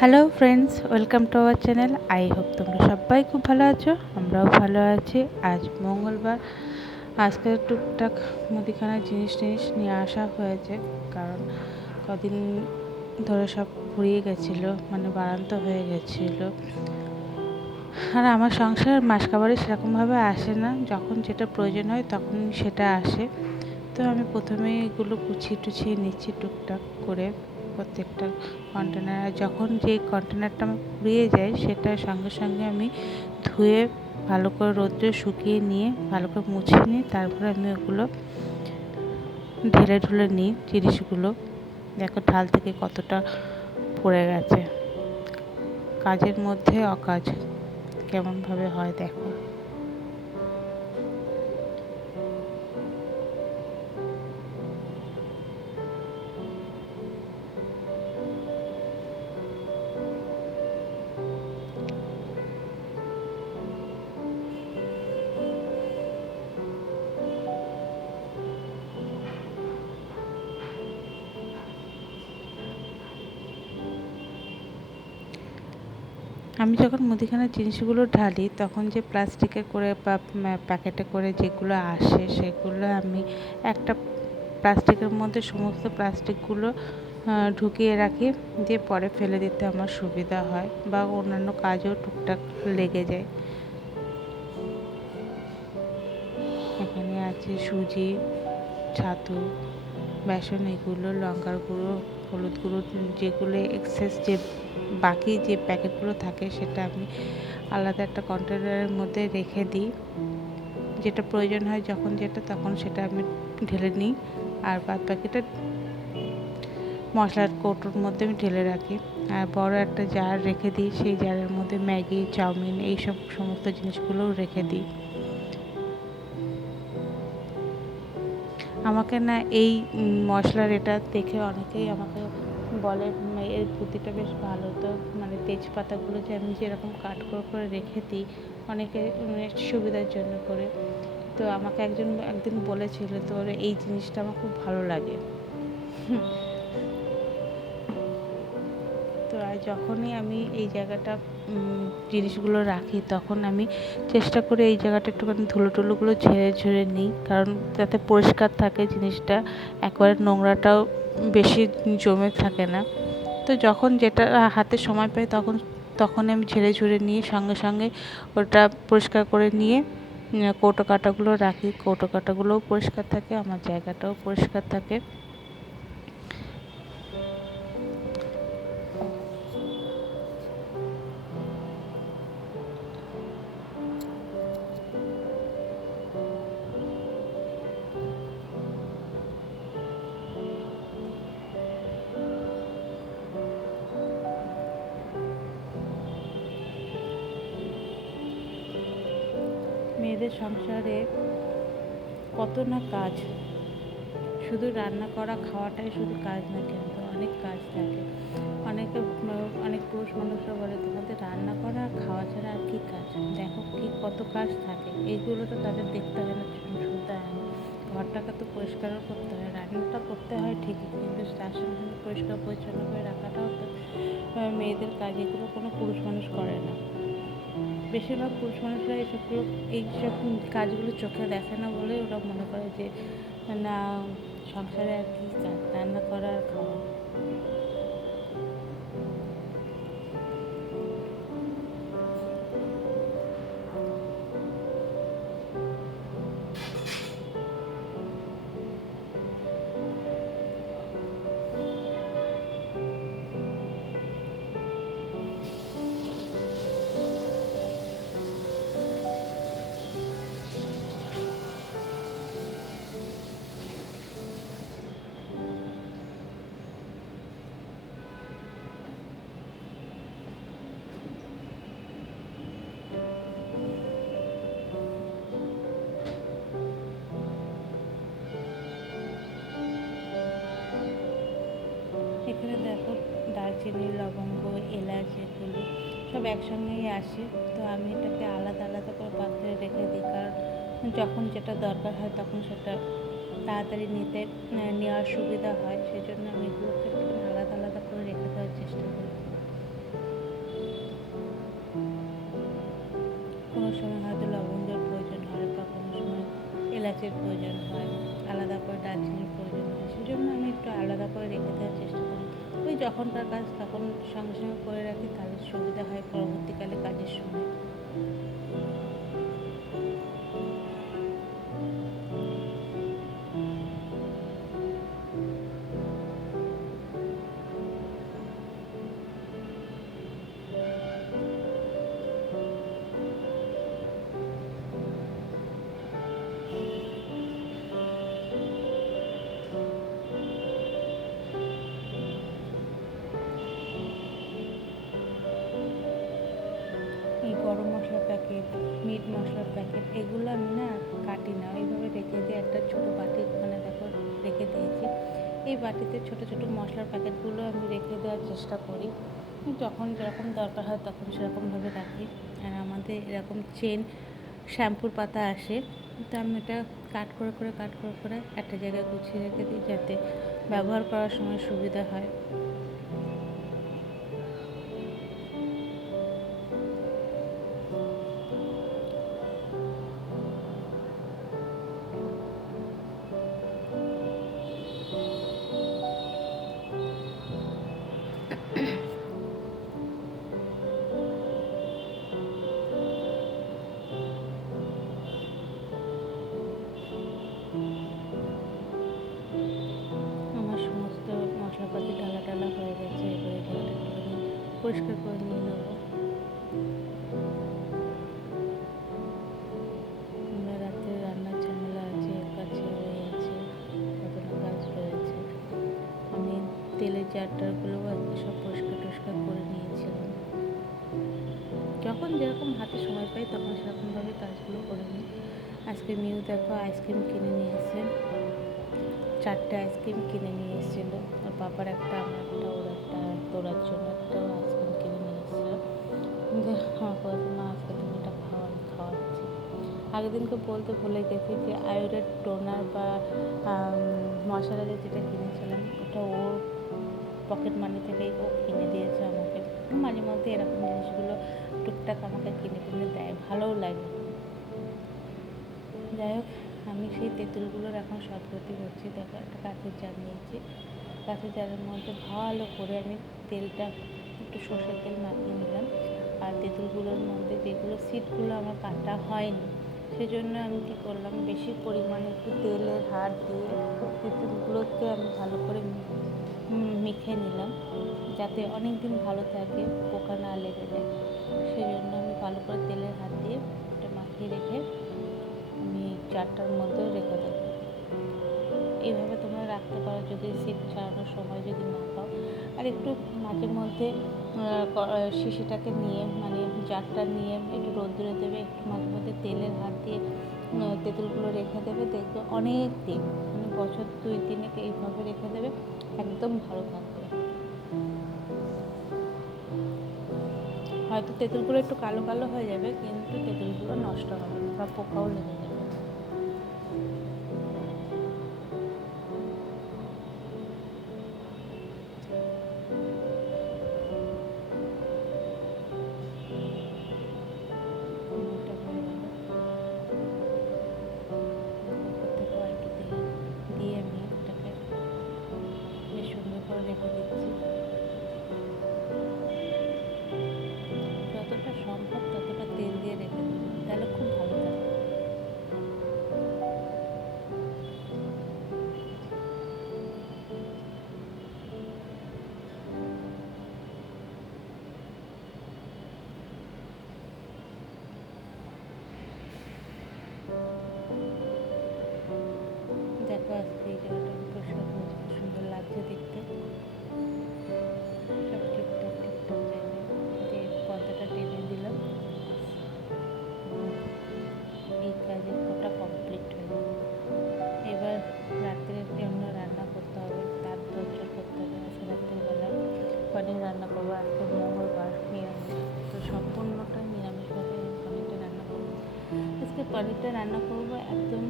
Hello friends, welcome to our channel. I hope তোমরা সবাই খুব ভালো আছো, আমরাও ভালো আছি। আজ মঙ্গলবার, আজকে টুকটাক মুদিখানার জিনিস নিয়ে আসা হয়েছে, কারণ কদিন ধরে সব ফুরিয়ে গেছিলো, মানে বাড়ান্ত হয়ে গেছিলো। আর আমার সংসার মাসকাবারি সেরকমভাবে আসে না, যখন যেটা প্রয়োজন হয় তখন সেটা আসে। তো আমি প্রথমে এগুলো গুছিয়ে নিচ্ছি টুকটাক করে প্রত্যেকটা কন্টেনার। যখন যে কন্টেনারটা আমার ফুরিয়ে যায় সেটা সঙ্গে সঙ্গে আমি ধুয়ে ভালো করে রোদ্রে শুকিয়ে নিয়ে ভালো করে মুছে নিই। তারপরে আমি ওগুলো ঢেলে নিই জিনিসগুলো। দেখো ঢাল থেকে কতটা পড়ে গেছে। কাজের মধ্যে অকাজ কেমনভাবে হয় দেখো। আমি যখন মুদিখানার জিনিসগুলো ঢালি তখন যে প্লাস্টিকে করে বা প্যাকেটে করে যেগুলো আসে সেগুলো আমি একটা প্লাস্টিকের মধ্যে সমস্ত প্লাস্টিকগুলো ঢুকিয়ে রাখি, দিয়ে পরে ফেলে দিতে আমার সুবিধা হয় বা অন্যান্য কাজেও টুকটাক লেগে যায়। এখানে আছে সুজি, ছাতু, বেসন, এগুলো লঙ্কার গুঁড়ো, হলুদ গুঁড়ো, যেগুলো এক্সেস যে বাকি যে প্যাকেটগুলো থাকে সেটা আমি আলাদা একটা কন্টেনারের মধ্যে রেখে দিই। যেটা প্রয়োজন হয় যখন যেটা তখন সেটা আমি ঢেলে নিই। আর বাদ বাকিটা মশলার কৌটোর মধ্যে আমি ঢেলে রাখি। আর বড় একটা জার রেখে দিই, সেই জারের মধ্যে ম্যাগি, চাউমিন এইসব সমস্ত জিনিসগুলোও রেখে দিই। আমাকে না এই মশলার এটা দেখে অনেকেই আমাকে বলে এর বুদ্ধিটা বেশ ভালো। তো মানে তেজপাতাগুলো যে আমি যেরকম কাট করে রেখে দিই অনেকে সুবিধার জন্য করে। তো আমাকে একদিন বলেছিল, তোর এই জিনিসটা আমার খুব ভালো লাগে। তো আর যখনই আমি এই জায়গাটা জিনিসগুলো রাখি তখন আমি চেষ্টা করি এই জায়গাটা একটুখানি ধুলোটুলোগুলো ঝেড়ে নিই, কারণ যাতে পরিষ্কার থাকে জিনিসটা, একবারে নোংরাটাও বেশি জমে থাকে না। তো যখন যেটা হাতে সময় পাই তখন আমি ঝেড়ে নিয়ে সঙ্গে সঙ্গে ওটা পরিষ্কার করে নিয়ে কৌটো কাঁটাগুলো রাখি। কৌটো কাঁটাগুলোও পরিষ্কার থাকে, আমার জায়গাটাও পরিষ্কার থাকে। মেয়েদের সংসারে কত না কাজ, শুধু রান্না করা খাওয়াটাই শুধু কাজ না, কিন্তু অনেক কাজ থাকে। অনেক পুরুষ মানুষরা বলে তোমাদের রান্না করা আর খাওয়া ছাড়া আর কী কাজ। দেখো কত কাজ থাকে, এইগুলো তো তাদের দেখতে হয় না, শুনতে হয় না। ঘরটাকে তো পরিষ্কারও করতে হয়, রান্নাটা করতে হয় ঠিকই, কিন্তু তার সঙ্গে পরিষ্কার পরিচ্ছন্ন করে রাখাটাও তো মেয়েদের কাজ। এগুলো কোনো পুরুষ মানুষ করে না। বেশিরভাগ পুরুষ মানুষরা এইসব কাজগুলো চোখে দেখে না বলে ওরা মনে করে যে না, সংসারে আর কী কাজ, রান্না করা আর খাওয়া। এখানে দেখো দারচিনি, লবঙ্গ, এলাচ এগুলো সব একসঙ্গেই আসে। তো আমি এটাকে আলাদা আলাদা করে পাত্রে রেখে দিই, কারণ যখন যেটা দরকার হয় তখন সেটা তাড়াতাড়ি নেওয়ার সুবিধা হয়। সেই জন্য আমি এগুলোকে একটু আলাদা আলাদা করে রেখে দেওয়ার চেষ্টা করি। এলাচের প্রয়োজন হয়, আলাদা করে দারচিনির প্রয়োজন হয়, সেজন্য আমি একটু আলাদা করে রেখে দেওয়ার চেষ্টা করি। ওই যখনকার কাজ তখন সঙ্গে সঙ্গে করে রাখি, তাহলে সুবিধা হয় পরবর্তীকালে কাজের সময়। এই গরম মশলার প্যাকেট, মিট মশলার প্যাকেট, এগুলো আমি না কাটি না, এইভাবে রেখে দিয়ে একটা ছোটো বাটি, মানে দেখো রেখে দিয়েছি। এই বাটিতে ছোটো ছোটো মশলার প্যাকেটগুলো আমি রেখে দেওয়ার চেষ্টা করি, যখন যেরকম দরকার হয় তখন সেরকমভাবে রাখি। আর আমাদের এরকম চেন শ্যাম্পুর পাতা আসে, তো আমি এটা কাট করে একটা জায়গায় গুছিয়ে রেখে দিই, যাতে ব্যবহার করার সময় সুবিধা হয়। আমার সমস্ত মশলাপাতি ঢালা হয়ে গেছে, এবারে ঢালাটা একটুখানি পরিষ্কার করে নিয়ে নেবো। আমরা রাত্রে রান্নার ঝামেলা আছে, কাছে হয়ে আছে, কতটা কাজ রয়েছে। আমি তেলের জারটারগুলো সব পরিষ্কার করে নিয়েছিলাম। যখন যেরকম হাতে সময় পাই তখন সেরকমভাবে কাজগুলো করে নিই। আজকে মিউ দেখো আইসক্রিম কিনে নিয়ে এসে, 4টে আইসক্রিম কিনে নিয়ে এসেছিলো। ওর বাবার একটা, আমার একটা, ওর একটা, তোরার জন্য একটা আইসক্রিম কিনে নিয়ে এসেছিলো। আমার বলছে মা আজকে তুমি এটা খাও, আমি খাওয়াচ্ছি। আগের দিনকে বলতে ভুলে গেছি যে আয়ুরের টোনার বা ময়শ্চারাইজার যেটা কিনেছিলাম, ওটা ওর পকেট মানি থেকেই ও কিনে দিয়েছে আমাকে। মাঝে মধ্যে এরকম জিনিসগুলো টুকটাক আমাকে কিনে দেয়, ভালোও লাগে। যাই হোক, আমি সেই তেঁতুলগুলোর এখন সদগতি হচ্ছে। দেখো একটা কাঁচের জার নিয়েছি, কাঁচের জারের মধ্যে ভালো করে আমি তেলটা, একটু সর্ষের তেল মাখিয়ে নিলাম। আর তেঁতুলগুলোর মধ্যে যেগুলো সিডগুলো আমার কাটা হয়নি, সেজন্য আমি কী করলাম, বেশি পরিমাণে একটু তেলের হাত দিয়ে তেঁতুলগুলোকে আমি ভালো করে মেখে নিলাম, যাতে অনেক দিন ভালো থাকে, পোকা না লেগে যায়। সেজন্য আমি ভালো করে তেলের হাত দিয়ে এটা মাখিয়ে রেখে আমি জারটার মধ্যে রেখে দেবো। এইভাবে তোমরা রাখতে পারো যদি সিড ছাড়ানোর সময় যদি না পাও। আর একটু মাঝে মধ্যে শিশিটাকে নিয়ে, মানে জারটা নিয়ে একটু রোদ্দুরে দেবে, একটু মাঝে মধ্যে তেলের হাত দিয়ে তেঁতুলগুলো রেখে দেবে, দেখবে অনেক দিন, মানে বছর 2-3 এইভাবে রেখে দেবে, একদম ভালো থাকবে। হয়তো তেঁতুলগুলো একটু কালো কালো হয়ে যাবে, কিন্তু তেঁতুলগুলো নষ্ট হবে না বা পোকাও লেগে যাবে। দিয়ে আমি এটাকে বেশ সুন্দর করে রেখে দিচ্ছি। যতটা সম্ভব ততটা তেল দিয়ে রেখে দেবো, তাহলে খুব ভালো থাকে। দেখো আজকে এই জায়গাটা পরিষ্কার হয়েছে, খুব সুন্দর লাগছে দেখতে। সব ঠিকঠাক জায়গায় দিয়ে পর্দাটা টেনে দিলাম। এই কাজের ওটা কমপ্লিট হয়ে গেল। এবার রাত্রের জন্য রান্না করতে হবে, তার তোড়জোড় করতে হবে। আজকে রাত্রিবেলা পনির রান্না করবো, আজকে মঙ্গলবার, নিরামিষ, তো সম্পূর্ণটাই নিরামিষভাবে আমি পনিরটা রান্না করবো। আজকে পনিরটা রান্না করবো একদম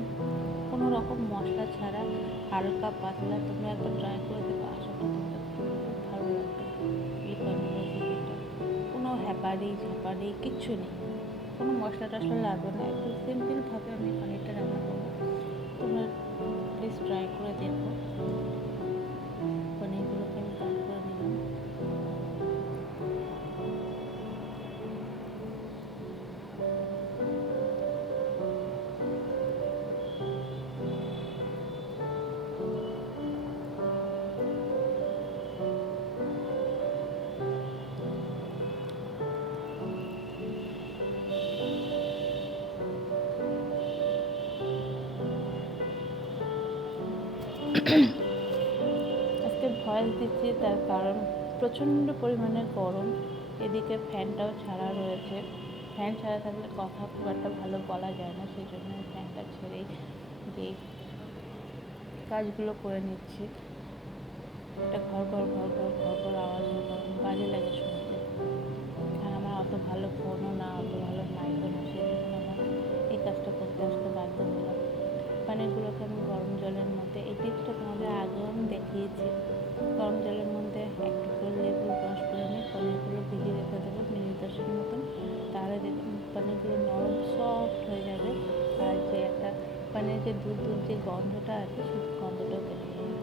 কোনো রকম মশলা ছাড়া, হালকা পাতলা। তোমরা একবার ট্রাই করে দেখো, আশা করি তোমাদের খুব ভালো লাগবে এই পনির রেসিপিটা। কোনো হ্যাপারি কিচ্ছু নেই, কোনো মশলা টশলা লাগবে না, একদম সিম্পলভাবে আমি পনিরটা রান্না করবো। তোমরা প্লিজ ট্রাই করে দেখো। পনিরগুলোকে আমি কাট করে নিলাম। আজকে ভয়েস দিচ্ছি তার কারণ প্রচণ্ড পরিমাণে গরম, এদিকে ফ্যানটাও ছাড়া রয়েছে। ফ্যান ছাড়া থাকলে কথা খুব একটা ভালো বলা যায় না, সেই জন্য ফ্যানটা ছেড়েই দিয়ে কাজগুলো করে নিচ্ছি। একটা ঘর ঘর ঘর ঘর ঘর ঘর আওয়াজ বাজে লাগে শুনতে। আর আমার অত ভালো ফোনও না, অত ভালো মাইকও না, সেই জন্য আমার এই কাজটা করতে আসতে বাধ্য হলাম। পানিরগুলোকে আমি গরম জলের মধ্যে, এই টিপসটা তোমাদের আগেও আমি দেখিয়েছি, গরম জলের মধ্যে একটু করে লেবুর রস করে আমি পনিরগুলো ভিজিয়ে রেখে দেবো মিনিট 10-এর মতন। তাহলে দেখুন পনিরগুলো নরম সফট হয়ে যাবে। আর যে একটা পনির যে দুধ দুধ যে গন্ধটা আছে সেই গন্ধটাও কেটে যাবে।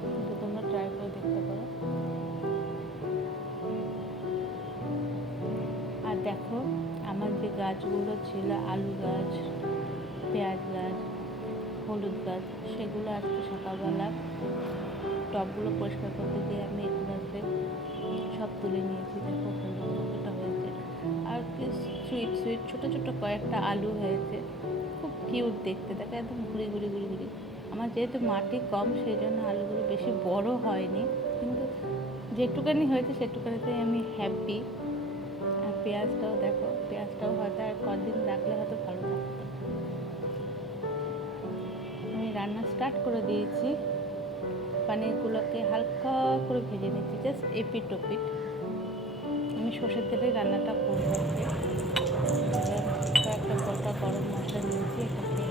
কিন্তু তোমরা ট্রাই করে দেখতে পারো। আর দেখো আমার যে গাছগুলো ছিল, আলু গাছ, পেঁয়াজ গাছ, হলুদ গাছ, সেগুলো আজকে সকালবেলা টবগুলো পরিষ্কার করতে গিয়ে আমি এগুলোতে সব তুলে নিয়েছি। দেখো হলুদ কতটা হয়েছে, আর কি সুইট সুইট ছোটো ছোটো কয়েকটা আলু হয়েছে, খুব কিউট দেখতে, দেখো একদম ঘুরি ঘুরি ঘুরি ঘুরি। আমার যেহেতু মাটি কম সেই জন্য আলুগুলো বেশি বড় হয়নি, কিন্তু যেটুকানি হয়েছে সেটুকানিতেই আমি হ্যাপি। আর পেঁয়াজটাও দেখো, পেঁয়াজটাও হয়তো আর কদিন রাখলে হয়তো ভালো থাকতো। আমি রান্না স্টার্ট করে দিয়েছি। পনিরগুলোকে হালকা করে ভেজে নিচ্ছি, জাস্ট এপিট ওপিট। আমি সর্ষের তেলে রান্নাটা করবো। কয়েকটা গোটা গরম মশলা নিয়েছি, এটাকে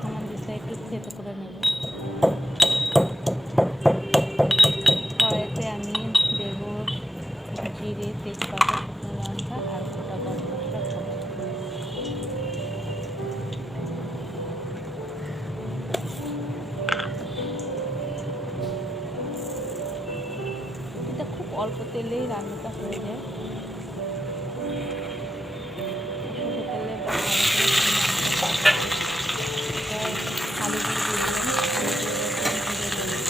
সামঞ্জস্য একটু থেতো করে নেব। কড়াইতে আমি দেব জিরে, তেজপাতা, শুকনো লঙ্কা আর গোটা গরম মশলা ফোড়ন। এটা খুব অল্প তেলেই রান্নাটা হয়ে যায়। সরষের তেলে আলুগুলো দিয়ে দিলাম, আলুগুলো ভেজে নেব।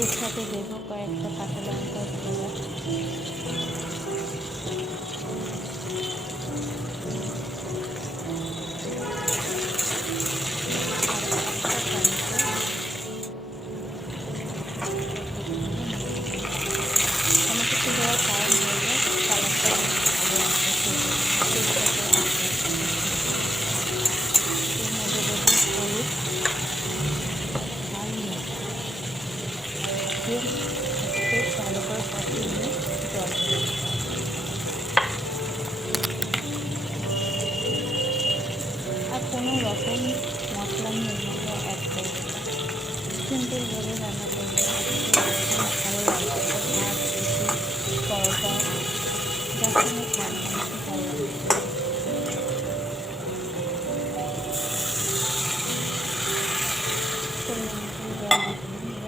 এর সাথে দেবো কয়েকটা কাঁচা লঙ্কা দেবো, টমেটো দেওয়ার কারণ হলো কালারটা ভালো আসে। এর মধ্যে দেবো হলুদ আর দিয়ে বেশ ভালো করে কষিয়ে নিয়ে জল দেবো। আর কোনো রকম মশলা আমি এর মধ্যে অ্যাড করবো না, সিম্পলভাবে রান্না করবো। ভালো লাগবে ভাত, রুটি, পরোটা, যার সঙ্গে খান খুব ভালো লাগবে। পরিমাণ মতন জল দিয়ে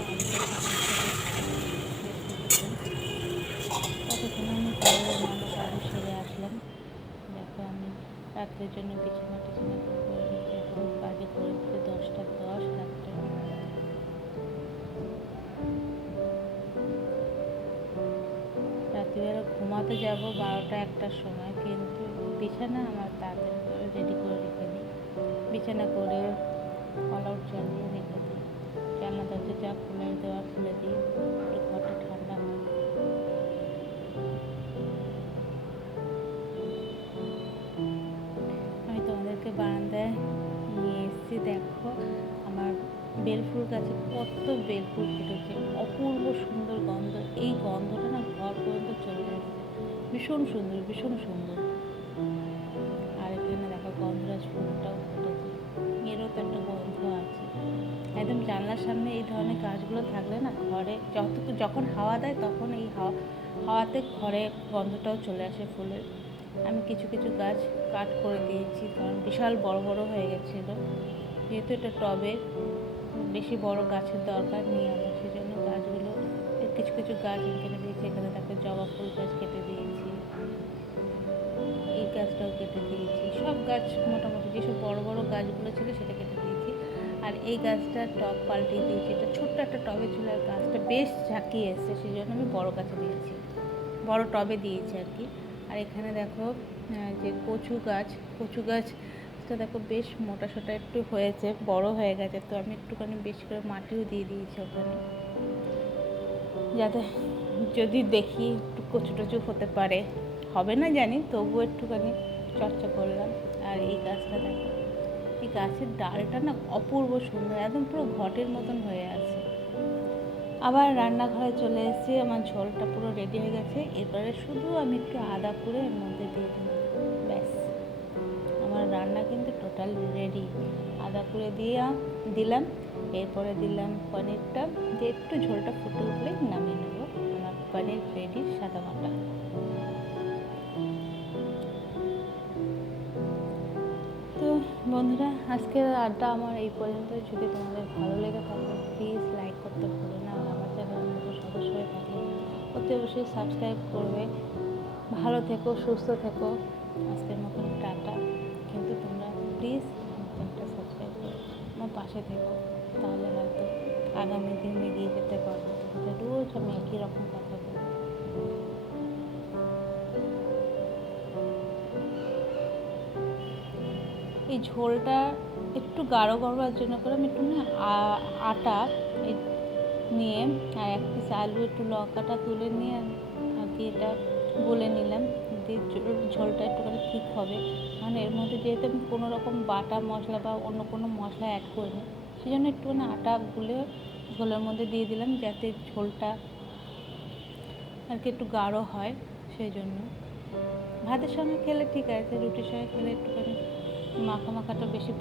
ততক্ষণে আমি ঘরের রান্না কাজে সেরে আসলাম। দেখো আমি রাত্রের জন্য বিছানা টিছানা করে নিচ্ছি, এখন কাজে করে দিতে 10টা 10 রাত্রে। রাত্রিবেলা ঘুমাতে যাব 12টা 1টার সময়, কিন্তু বিছানা আমার তাড়াতাড়ি করে রেডি করে রেখে দিই। বিছানা করে অল আউট জ্বালিয়ে রেখে দিই, জানলা দরজা যা খুলে দেওয়া খুলে দিই, একটু ঘরটা ঠান্ডা হয়। আমি তোমাদেরকে বারান্দায় নিয়ে এসেছি, দেখো আমার বেলফুল গাছে কত বেলফুল ফুটেছে, অপূর্ব সুন্দর গন্ধ। এই গন্ধটা না ঘর পর্যন্ত চলে আসছে, ভীষণ সুন্দর ভীষণ সুন্দর। আর এখানে দেখো গন্ধরাজ ফুলটাও ফুটেছে, এরও তো একটা গন্ধ আছে। একদম জানলার সামনে এই ধরনের গাছগুলো থাকলে না ঘরে যখন হাওয়া দেয় তখন এই হাওয়াতে ঘরে গন্ধটাও চলে আসে ফুলের। আমি কিছু কিছু গাছ কাট করে দিয়েছি, কারণ বিশাল বড় বড় হয়ে গেছিলো। যেহেতু এটা টবে বেশি বড় গাছের দরকার নেই আমার, সেই জন্য গাছগুলো কিছু কিছু গাছ আমি কেটে দিয়েছি। এখানে তাকে জবা ফুল গাছ কেটে দিয়েছি, এই গাছটাও কেটে দিয়েছি। সব গাছ মোটামুটি যেসব বড় বড় গাছগুলো ছিল সেটা কেটে দিয়েছি। আর এই গাছটা টব পাল্টিয়ে দিয়েছি। এটা ছোট্ট একটা টবে ছিল, আর গাছটা বেশ ঝাঁকিয়ে এসছে, সেই জন্য আমি বড় গাছে দিয়েছি, বড় টবে দিয়েছি আর কি। আর এখানে দেখো যে কচু গাছটা দেখো বেশ মোটা সোটা একটু হয়েছে, বড় হয়ে গেছে। তো আমি একটুখানি বেশি করে মাটিও দিয়ে দিয়েছি ওখানে, যাতে যদি দেখি একটু কচু টচু হতে পারে, হবে না জানি, তবুও একটুখানি চর্চা করলাম। আর এই গাছটা দেখো, এই গাছের ডালটা না অপূর্ব সুন্দর, একদম পুরো ঘটের মতন হয়ে আছে। আবার রান্নাঘরে চলে এসেছি, আমার ঝোলটা পুরো রেডি হয়ে গেছে। এরপরে শুধু আমি একটু আদা করে এর মধ্যে দিয়ে দিলাম, ব্যাস আমার রান্না কিন্তু টোটাল রেডি। আদা করে দিলাম, এরপরে দিলাম পনিরটা, দিয়ে একটু ঝোলটা ফুটে উঠলেই নামিয়ে নেবো। আমার পনির রেডি সাদা মাটা। তো বন্ধুরা, আজকের আড্ডা আমার এই পর্যন্ত। যদি তোমাদের ভালো লেগে থাকে প্লিজ লাইক করতে ভুলো না, আর আমার চ্যানেল নতুন সদস্য হয়ে থাকলে অতি অবশ্যই সাবস্ক্রাইব করবে। ভালো থেকো, সুস্থ থেকো। আজকের মতন টাটা। কিন্তু তোমরা প্লিজ আমার চ্যানেলটা সাবস্ক্রাইব করো, আমার পাশে থেকো, তাহলে হয়তো আগামী দিন এগিয়ে যেতে পারবো। তোমাদের রোজ আমি একই রকম কথা বলবো। এই ঝোলটা একটু গাঢ় করবার জন্য করে আমি একটু না আটা নিয়ে আর এক পিস আলু, একটু লঙ্কাটা তুলে নিয়ে আর কি এটা গলে নিলাম, দিয়ে ঝোলটা একটুখানি ঠিক হবে। কারণ এর মধ্যে যেহেতু আমি কোনো রকম বাটা মশলা বা অন্য কোনো মশলা অ্যাড করিনি, সেই জন্য একটুখানি আটা গুলে ঝোলের মধ্যে দিয়ে দিলাম, যাতে ঝোলটা আর কি একটু গাঢ় হয়। সেই জন্য ভাতের সঙ্গে খেলে ঠিক আছে, রুটির সঙ্গে খেলে একটুখানি মাখা মাখাটা বেশি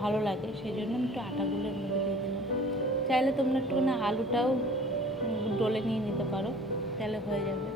ভালো লাগে, সেই জন্য আমি একটু আটাগুলোর মধ্যে দিয়ে দিলাম। চাইলে তোমরা একটুখানি আলুটাও ডলে নিয়ে নিতে পারো, তাহলে হয়ে যাবে।